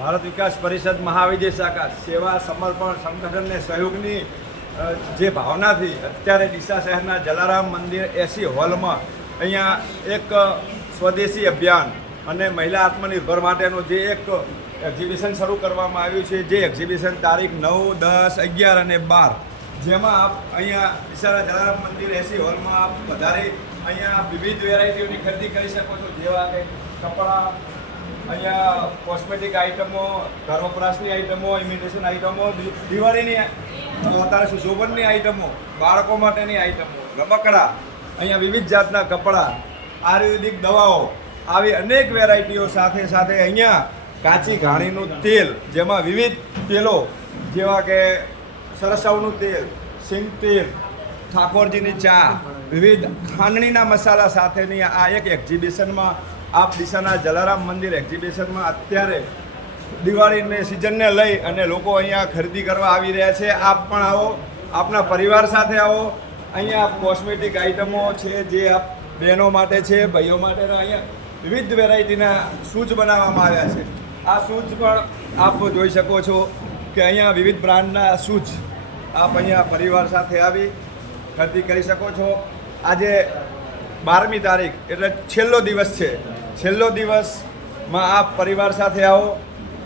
ભારત વિકાસ પરિષદ મહાવિજય શાખા સેવા સમર્પણ સંગઠનને સહયોગની જે ભાવનાથી અત્યારે ડીસા શહેરના જલારામ મંદિર એસી હોલમાં અહીંયા એક સ્વદેશી અભિયાન અને મહિલા આત્મનિર્ભર માટેનું જે એક એક્ઝિબિશન શરૂ કરવામાં આવ્યું છે, જે એક્ઝિબિશન તારીખ નવ, દસ, અગિયાર અને બાર, જેમાં આપ અહીંયા ડીસાના જલારામ મંદિર એસી હોલમાં આપ વધારે અહીંયા વિવિધ વેરાયટીઓની ખરીદી કરી શકો છો, જેવા કે કપડાં અહીંયા કોસ્મેટિક આઇટમો ઘર વપરાશની આઇટમો ઇમિટેશન આઇટમો દિવાળીની અત્યારે સુશોભનની આઇટમો બાળકો માટેની આઇટમો રમકડા, અહીંયા વિવિધ જાતના કપડાં, આયુર્વેદિક દવાઓ, આવી અનેક વેરાયટીઓ સાથે સાથે અહીંયા કાચી ઘાણીનું તેલ, જેમાં વિવિધ તેલો, જેવા કે સરસવનું તેલ, સિંગ તેલ, ઠાકોરજીની ચા, વિવિધ ખાંડણીના મસાલા સાથેની આ એક એક્ઝિબિશનમાં આપ ડીસાના જલારામ મંદિર એક્ઝિબિશનમાં અત્યારે દિવાળીને સિઝનને લઈ અને લોકો અહીંયા ખરીદી કરવા આવી રહ્યા છે. આપ પણ આવો, આપના પરિવાર સાથે આવો. અહીંયા કોસ્મેટિક આઇટમો છે જે આપ બહેનો માટે છે, ભાઈઓ માટેના અહીંયા વિવિધ વેરાયટીના શૂઝ બનાવવામાં આવ્યા છે. આ શૂઝ પણ આપ જોઈ શકો છો કે અહીંયા વિવિધ બ્રાન્ડના શૂઝ આપ અહીંયા પરિવાર સાથે આવી ખરીદી કરી શકો છો. આજે બારમી તારીખ એટલે છેલ્લો દિવસ છે. છેલ્લો દિવસમાં આપ પરિવાર સાથે આવો.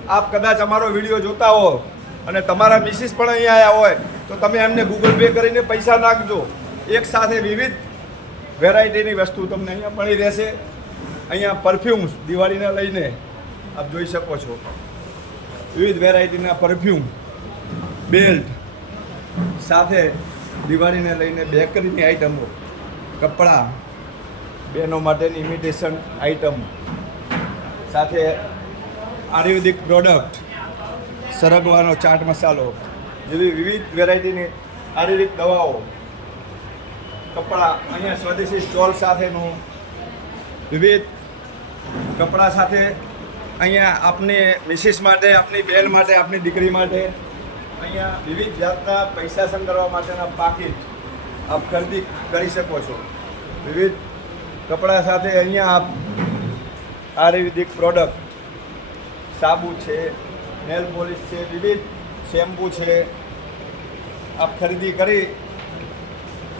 આપ કદાચ અમારો વીડિયો જોતા હો અને તમારા મિસિસ પણ અહીંયા આવ્યા હોય, તો તમે એમને ગૂગલ પે કરીને પૈસા નાખજો. એક સાથે વિવિધ વેરાયટીની વસ્તુ તમને અહીંયા મળી રહેશે. અહીંયા પરફ્યુમ્સ દિવાળીને લઈને આપ જોઈ શકો છો. વિવિધ વેરાયટીના પરફ્યુમ બેલ્ટ સાથે દિવાળીને લઈને બેકરીની આઇટમો કપડાં બહેનો માટેની ઇમિટેશન આઇટમ સાથે આયુર્વેદિક પ્રોડક્ટ સરગવાનો ચાટ મસાલો જેવી વિવિધ વેરાયટીની આયુર્વેદિક દવાઓ, કપડાં, અહીંયા સ્વદેશી સ્ટોલ સાથેનું વિવિધ કપડાં સાથે અહીંયા આપની મિસિસ માટે, આપની બેન માટે, આપની દીકરી માટે અહીંયા વિવિધ જાતના પૈસા સંગ્રહવા માટેના પાકીટ આપ ખરીદી કરી શકો છો. વિવિધ કપડાં સાથે અહીંયા આયુર્વેદિક પ્રોડક્ટ સાબુ છે નેલ પોલિશ છે, વિવિધ શેમ્પૂ છે. આપ ખરીદી કરી,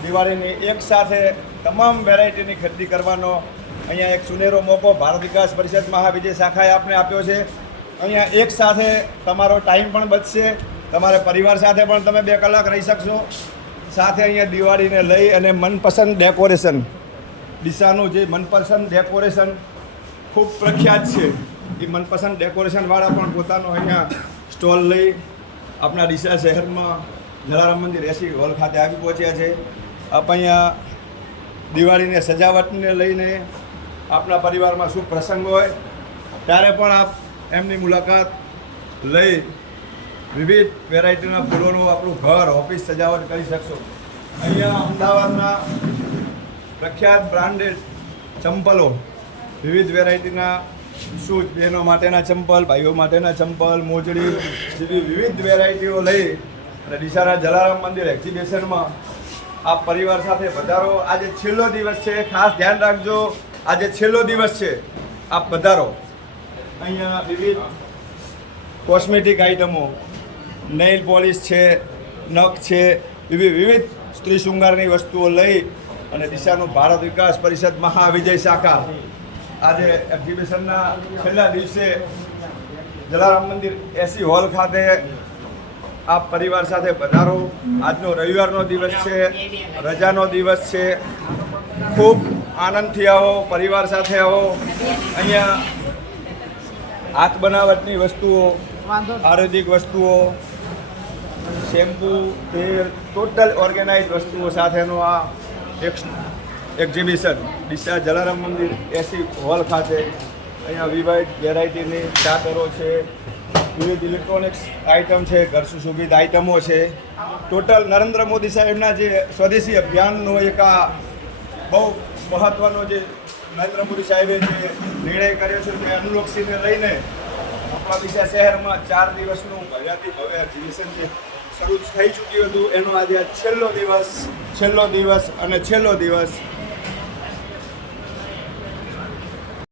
દિવાળીની એક સાથે તમામ વેરાયટીની ખરીદી કરવાનો અહીંયા એક સુનેરો મોકો ભારત વિકાસ પરિષદ મહાવિજય શાખાએ આપને આપ્યો છે. અહીંયા એક સાથે તમારો ટાઈમ પણ બચશે, તમારે પરિવાર સાથે પણ તમે બે કલાક રહી શકશો. સાથે અહીંયા દિવાળીને લઈ અને મનપસંદ ડેકોરેશન ડીસાનું જે મનપસંદ ડેકોરેશન ખૂબ પ્રખ્યાત છે. એ મનપસંદ ડેકોરેશનવાળા પણ પોતાનો અહીંયા સ્ટોલ લઈ આપણા ડીસા શહેરમાં જલારામ મંદિર એસી હોલ ખાતે આવી પહોંચ્યા છે. આપ અહીંયા દિવાળીને સજાવટને લઈને આપણા પરિવારમાં શું પ્રસંગ હોય, ત્યારે પણ આપ એમની મુલાકાત લઈ વિવિધ વેરાયટીના ફૂલોનું આપણું ઘર, ઓફિસ, સજાવટ કરી શકશો. અહીંયા અમદાવાદના પ્રખ્યાત બ્રાન્ડેડ ચંપલો. વિવિધ વેરાયટીના શૂઝ, બહેનો માટેના ચંપલ, ભાઈઓ માટેના ચંપલ, મોજડી, જેવી વિવિધ વેરાયટીઓ લઈ અને ડીસાના જલારામ મંદિર એક્ઝિબિશનમાં આપ પરિવાર સાથે વધારો આજે છેલ્લો દિવસ છે. ખાસ ધ્યાન રાખજો. આજે છેલ્લો દિવસ છે. આપ વધારો અહીંયા વિવિધ કોસ્મેટિક આઇટમો નેઇલ પોલિશ છે, નખ છે, એવી વિવિધ સ્ત્રી શૃંગારની વસ્તુઓ લઈ અને દિશાનું ભારત વિકાસ પરિષદ મહાવિજય શાખા. આજે એક્ઝિબિશનના છેલ્લા દિવસે જલારામ મંદિર એસી હોલ ખાતે આપ પરિવાર સાથે પધારો. આજનો રવિવારનો દિવસ છે, રજાનો દિવસ છે. ખૂબ આનંદથી આવો, પરિવાર સાથે આવો. અહીંયા હાથ બનાવટની વસ્તુઓ, આયુર્વેદિક વસ્તુઓ, શેમ્પૂ, તેલ, ટોટલ ઓર્ગેનાઇઝ વસ્તુઓ સાથેનો આ એક એક્ઝિબિશન, ડીસા જલારામ મંદિર એસી હોલ ખાતે. અહીંયા વિવિધ વેરાયટીની ચાદરો છે, વિવિધ ઇલેક્ટ્રોનિક્સ આઇટમ છે, ઘર સુશોભિત આઇટમો છે. ટોટલ નરેન્દ્ર મોદી સાહેબના જે સ્વદેશી અભિયાનનો એક આ બહુ મહત્ત્વનો જે નરેન્દ્ર મોદી સાહેબે જે નિર્ણય કર્યો છે તે અનુલક્ષીને લઈને આપણા બીજા શહેરમાં ચાર દિવસનું ભવ્યાથી ભવ્ય એક્ઝિબિશન જે શરૂ થઈ ચૂક્યું હતું. એનો આજે છેલ્લો દિવસ છેલ્લો દિવસ અને છેલ્લો દિવસ.